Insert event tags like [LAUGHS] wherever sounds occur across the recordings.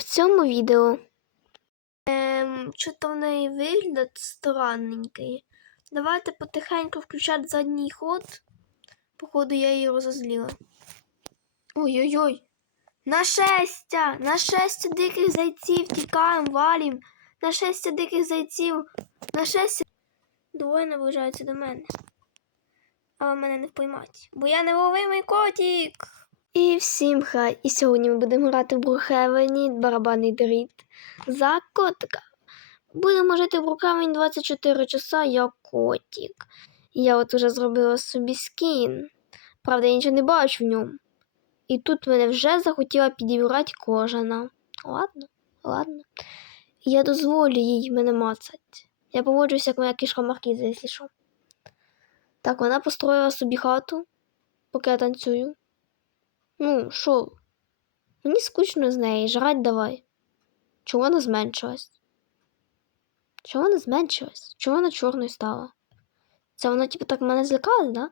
в цьому відео. Ем, неї вигляд странненький. Давайте потихеньку включати задній ход. Походу, я її розозліла. Ой-ой-ой. Нашестя! Нашестя диких зайців, тікаємо, валім. Нашестя диких зайців. Нашестя. Двоє наближаються до мене. Але мене не впоймать. Бо я невловимий котик. І всім хай! І сьогодні ми будемо грати в Брухевені барабанний дріт за котика. Будемо жити в Брухевені 24 часа як котик. Я от уже зробила собі скін. Правда, я нічого не бачу в ньому. І тут мене вже захотіла підібрати кожана. Ладно, ладно. Я дозволю їй мене мацать. Я поводжуся, як моя кішка Маркіза, якщо що. Так, вона построїла собі хату, поки я танцюю. Ну, що? Мені скучно з нею, жрать давай. Чого вона зменшилась? Чого вона зменшилась? Чого вона чорною стала? Це вона, типу, так мене злякала, да?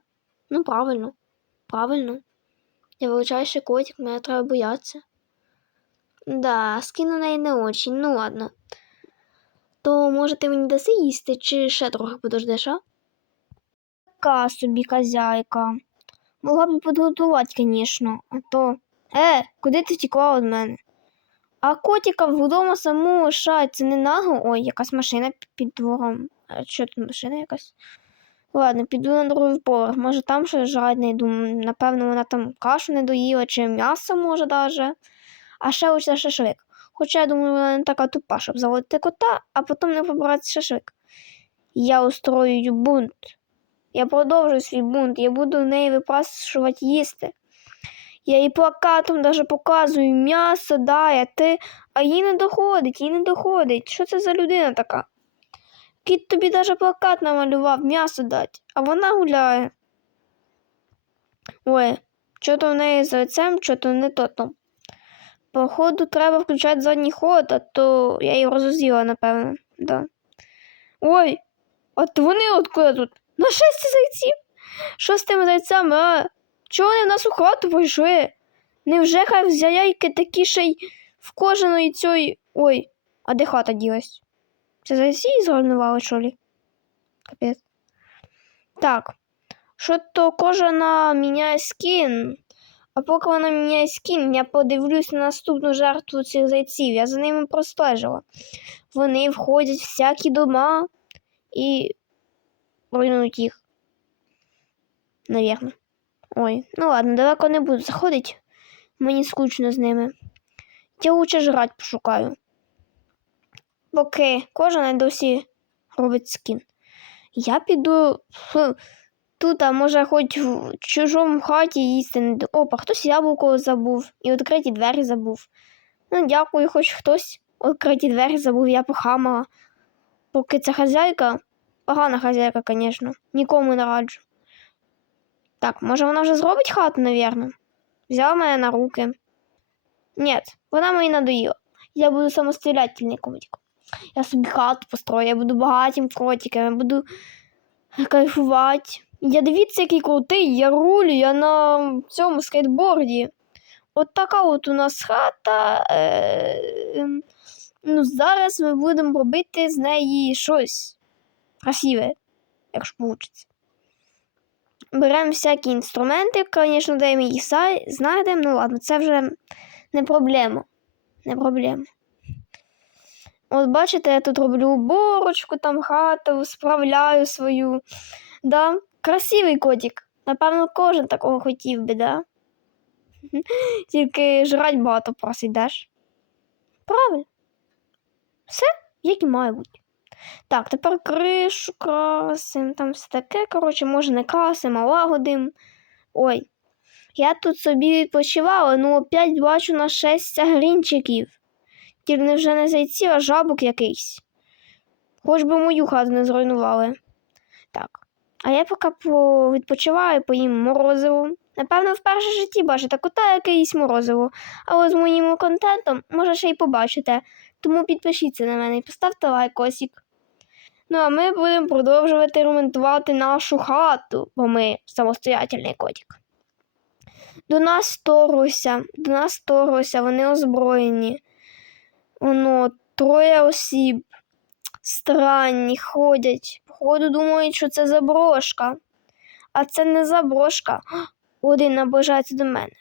Ну, правильно. Правильно. Я величайший котик, мене треба боятися. Да, скин у неї не очень, ну ладно. То, може, ти мені даси їсти, чи ще трохи подождеш, а? Така собі хазяйка. Могла б підготувати, звісно, а то. Е, куди ти втекла від мене? А котика вдома саму лишать, це не нагло. Ой, якась машина під двором. А що тут машина якась? Ладно, піду на другий поверх. Може там щось жрать знайду. Напевно, вона там кашу не доїла, чи м'ясо може даже. А ще оце шашлик. Хоча я думаю, вона не така тупа, щоб заводити кота, а потім не побрати шашлик. Я устроюю бунт. Я продовжую свій бунт, я буду в неї випрашувати їсти. Я їй плакатом даже показую м'ясо, а ти, а їй не доходить, їй не доходить. Що це за людина така? Кіт тобі даже плакат намалював, м'ясо дать, а вона гуляє. Ой, що то в неї з лицем, що то не то там. Походу, треба включати задній ход, а то я її розозлила, напевно. Да. Ой, от вони откуда тут? На шесті зайців? Що з тими зайцями, а? Чого вони в нас у хату прийшли? Невже хай хазяйки такі ще й в кожаної цієї. Ой, а де хата ділась? Це зайці зруйнували, що ли? Капець. Так. Що то кожана міняє скін. А поки вона міняє скін, я подивлюсь на наступну жертву цих зайців. Я за ними простежила. Вони входять в всякі дома і руйнують їх. Навірно. Ой, ну ладно, далеко не буду заходити. Мені скучно з ними. Я лучше жрать пошукаю. Поки кожен досі робить скін. Я піду тут, а може, хоч в чужому хаті їсти. Опа, хтось яблуко забув і відкриті двері забув. Ну, дякую, хоч хтось відкриті двері забув, я похамала. Поки ця хазяйка, погана хазяйка, звісно, нікому не раджу. Так, може вона вже зробить хату, навірно? Взяла мене на руки. Ні, вона мені надоїла. Я буду самостоятельний котик. Я собі хату построю, я буду багатим котиком, я буду кайфувати. Я дивіться, який крутий, я рулю, я на цьому скейтборді. От така от у нас хата. Е, ем, ну, зараз ми будемо робити з неї щось красиве, якщо вийде. Беремо всякі інструменти, звісно, де ми їх знайдемо. Ну ладно, це вже не проблема. Не проблема. От бачите, я тут роблю уборочку, там хату, справляю свою. Да? Красивий котик. Напевно, кожен такого хотів би, да? [LAUGHS] Тільки жрать багато просить, даш? Правильно. Все, як і має бути. Так, тепер кришу красим, там все таке, коротше, може не красим, а лагодим. Ой. Я тут собі відпочивала, ну опять бачу на шестя грінчиків. Тільки вже не зайці, а жабок якийсь. Хоч би мою хату не зруйнували. Так. А я поки по... відпочиваю, поїм морозиво. Напевно, вперше в житті бачите кота якийсь морозиво. Але з моїм контентом може ще й побачите. Тому підпишіться на мене і поставте лайкосик. Ну, а ми будемо продовжувати ремонтувати нашу хату, бо ми самостоятельний котик. До нас Торуся, до нас Торуся, вони озброєні. Воно троє осіб. Странні ходять. Походу думають, що це заброшка. А це не заброшка. [GASPS] Один наближається до мене.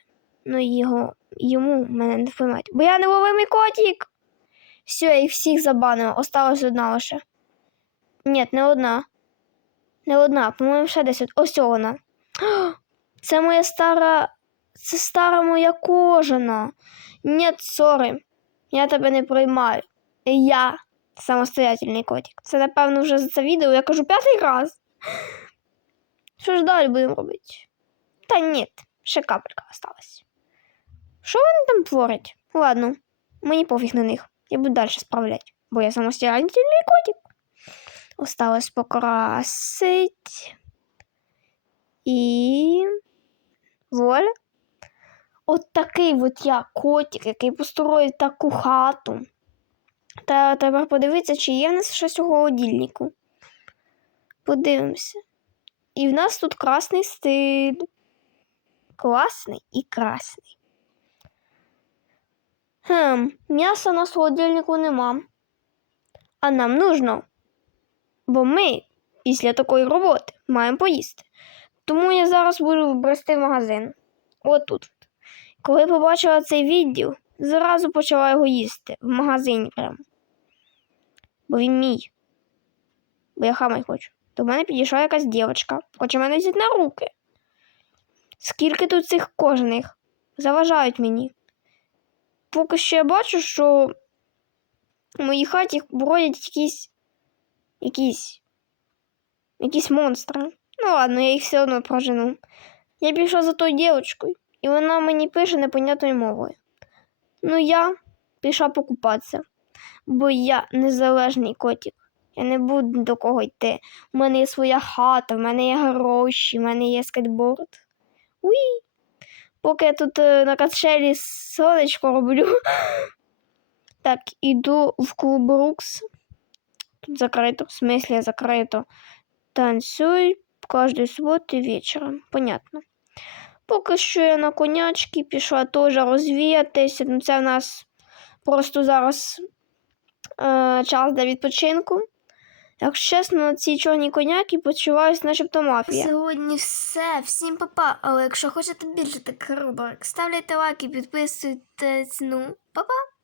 Ну його, йому мене не впіймати. Бо я не ловимий котик. Все, я їх всіх забанила. Осталась одна лише. Ні, не одна. Не одна, по-моєму, ще десь. Ось вона. [GASPS] Це моя стара. Це стара моя кожана. Ні, сори. Я тебе не приймаю. Я самостоятельний котик. Це, напевно, вже за це відео я кажу п'ятий раз. [GASPS] Що ж далі будемо робити? Та ні, ще капелька осталась. Що вони там творять? Ладно, мені пофіг на них. Я буду далі справляти, бо я самостоятельний котик. Осталось покрасить. І. Воля. От такий от я котик, який построїв таку хату. Та тепер подивитися, чи є в нас щось у холодильнику. Подивимося. І в нас тут красний стиль. Класний і красний. Хм, м'яса у нас в холодильнику нема. А нам нужно. Бо ми після такої роботи маємо поїсти. Тому я зараз буду брести в магазин. Отут. Коли побачила цей відділ, зразу почала його їсти в магазині прямо. Бо він мій. Бо я хамай хочу. До мене підійшла якась дівчинка, хоче мене взяти на руки. Скільки тут цих кожних заважають мені. Поки що я бачу, що в моїй хаті бродять якісь якісь якісь монстри. Ну ладно, я їх все одно прожену. Я пішла за тою дівчинкою, і вона мені пише непонятною мовою. Ну, я пішла покупатися, бо я незалежний котик. Я не буду до кого йти. У мене є своя хата, в мене є гроші, в мене є скейтборд. Уй! Поки я тут е, на качелі сонечко роблю. [LAUGHS] Так, іду в клуб Рукс. Тут закрито, в смысле закрито. Танцюй кожної суботи вечором. Понятно. Поки що я на конячки пішла теж розвіятися. Ну, це в нас просто зараз е, час для відпочинку. Якщо чесно, на ці чорні коняки почуваюся начебто мафія. Сьогодні все. Всім папа. Але якщо хочете більше таких рубрик, ставляйте лайки, підписуйтесь. Ну, па-па!